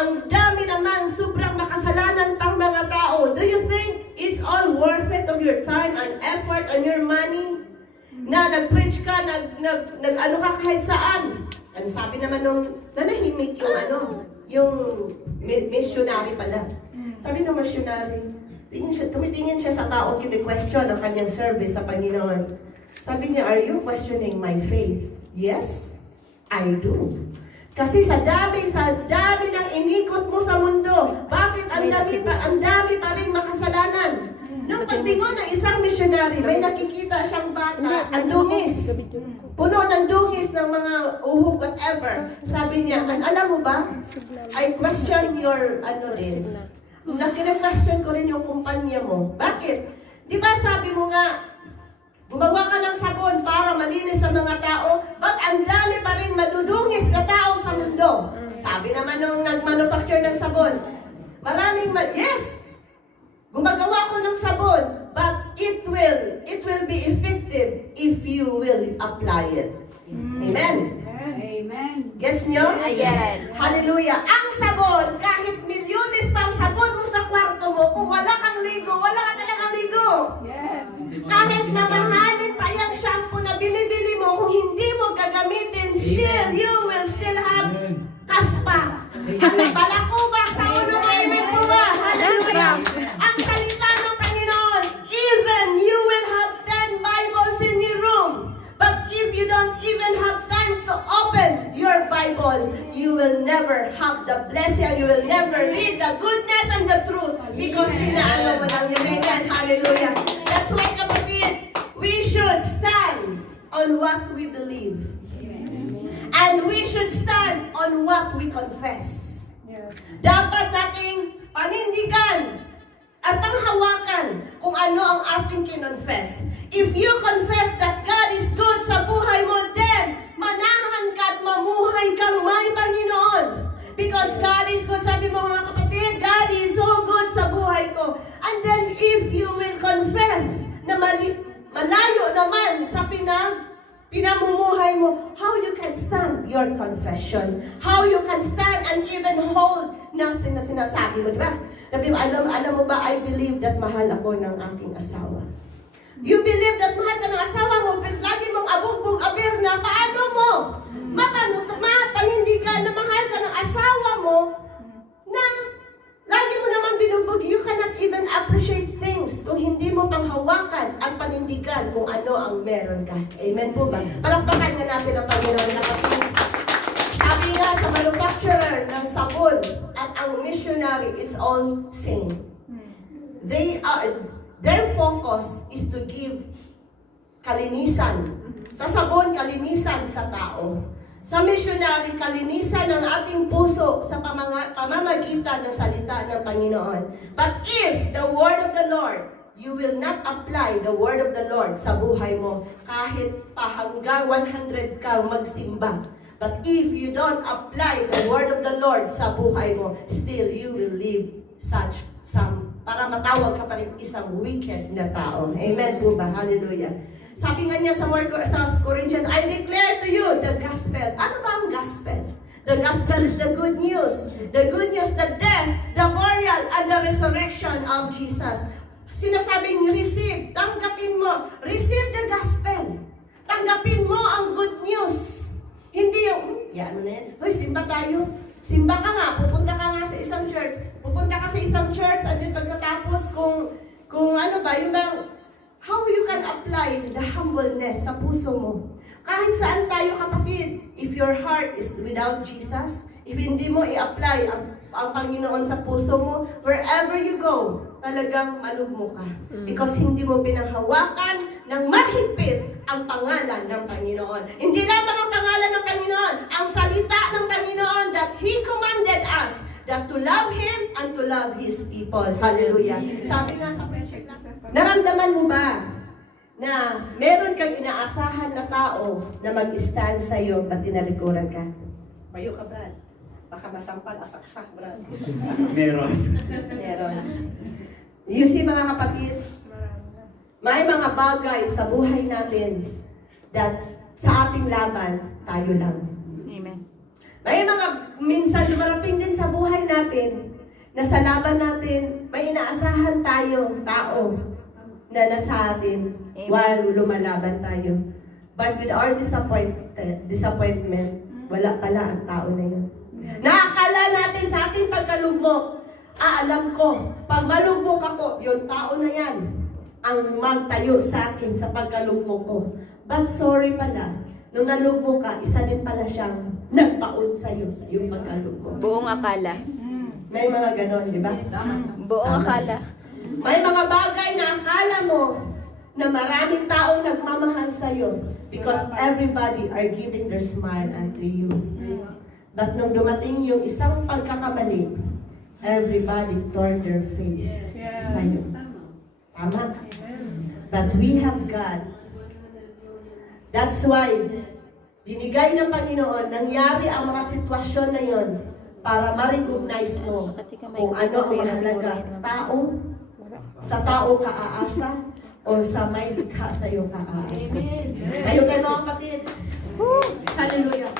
ang dami naman, sobrang makasalanan pang mga tao. Do you think it's all worth it of your time and effort and your money? Na nag-preach ka, nag-ano ka kahit saan. Ano sabi naman nung nanahimik yung missionary pala. Sabi ng missionary, tumitingin siya sa taong kini-question ang kanyang service sa Panginoon. Sabi niya, are you questioning my faith? Yes, I do. Kasi sa dami ng inikot mo sa mundo, bakit ang dami pa rin makasalanan? Nung paglingon ng isang missionary, may nakikita siyang bata, ang dungis. Puno ng dungis ng mga uhog, whatever. Sabi niya, alam mo ba, I question your, question ko rin yung kumpanya mo. Bakit? Di ba sabi mo nga, gumawa ka ng sabon para malinis sa mga tao, but ang dami pa rin madudungis na tao sa mundo. Sabi naman nung nag-manufacture ng sabon, yes, gumagawa ko ng sabon, but it will be effective if you will apply it. Amen? Amen. Gets nyo? Amen. Hallelujah. Ang sabon, kahit milyones pang sabon mo sa kwarto mo, kung wala kang ligo, wala ka talagang ligo. Yes. Kahit mamahalin pa yung shampoo na binibili mo, kung hindi mo gagamitin, still, you will still have kaspa. At balakuba sa ulo mo, amen po ba? Hallelujah. Ang salita ng Panginoon, even you will have 10 Bibles in your room. But if you don't even have time to open your Bible, you will never have the blessing. You will never read the goodness and the truth because pinaano mo lang yun. Amen. Hallelujah. That's why, kapatid, we should stand on what we believe. And we should stand on what we confess. Dapat nating panindigan at panghawakan kung ano ang ating kinonfess. If you confess that God is good sa buhay mo, then manahan ka at mamuhay kang may Panginoon. Because God is good, sabi mo mga kapatid, God is so good sa buhay ko. And then if you will confess na malayo naman sa pinamumuhay mo, how you can stand your confession, how you can stand and even hold na sinasabi mo, di ba? Alam mo ba, I believe that mahal ako ng aking asawa. You believe that mahal ka ng asawa mo, but lagi mong abugbog-aber na paano mo mapanindigan na mahal ka ng asawa mo na lagi mo naman binugbog. You cannot even appreciate things kung hindi mo panghawakan at panindigan kung ano ang meron ka. Amen po ba? Palakpakan nga natin ang Panginoon na kapatid. Sabi nga sa manufacturer ng sabon at ang missionary, it's all same. Their focus is to give kalinisan. Sa sabon, kalinisan sa tao. Sa missionary, kalinisan ng ating puso sa pamamagitan ng salita ng Panginoon. But if the word of the Lord, you will not apply the word of the Lord sa buhay mo, kahit pa hanggang 100 ka magsimba. But if you don't apply the word of the Lord sa buhay mo, still you will live para matawag ka pa rin isang wicked na tao. Amen po ba? Hallelujah. Sabi nga niya sa Corinthians, I declare to you the gospel. Ano ba ang gospel? The gospel is the good news. The good news, the death, the burial, and the resurrection of Jesus. Sinasabing receive, tanggapin mo. Receive the gospel. Tanggapin mo ang good news. Hindi yung, ano na yan? Hoy, simba tayo. Simba ka nga, pupunta ka nga sa isang church. Pupunta ka sa isang church, at then pagkatapos kung ano ba, yung bang, how you can apply the humbleness sa puso mo. Kahit saan tayo kapatid, if your heart is without Jesus, if hindi mo i-apply ang Panginoon sa puso mo, wherever you go, talagang malugmo ka. Because hindi mo pinanghawakan ng mahigpit ang pangalan ng Panginoon. Hindi lamang ang pangalan ng Panginoon, ang salita ng Panginoon that He commanded us that to love Him and to love His people. Hallelujah. Sabi nga sa pressure class, naramdaman mo ba na meron kang inaasahan na tao na mag-stand sa iyo at tinalikuran ka? Mayo ka, Brad. Baka masampal, asaksak, Brad. Meron. Meron. You see, mga kapatid, may mga bagay sa buhay natin that sa ating laban, tayo lang. Amen. May mga minsan dumarating din sa buhay natin na sa laban natin, may inaasahan tayong tao na nasa atin while lumalaban tayo. But with our disappointment, wala pala ang tao na yun. Naakala natin sa ating pagkalugmok, alam ko, pag malugmok ako, yung tao na yan ang magtayo sa akin sa pagkalugmok ko. But sorry pala, nung nalugmok ka, isa din pala siyang nagpaon sa'yo sa iyong pagkalugmok. Buong akala. May mga ganon, di ba? Buong akala. May mga bagay na akala mo na maraming taong nagmamahal sa'yo because everybody are giving their smile unto you. But nung dumating yung isang pagkakamali, everybody turned their face sa'yo. Tama? But we have God. That's why, binigay ng Panginoon, nangyari ang mga sitwasyon na yon para ma-recognize mo kung ano ang mahalaga. Tao, sa tao ka aasa, o sa may likha sa'yo ka aasa. Kayo kayo mga kapatid. Hallelujah.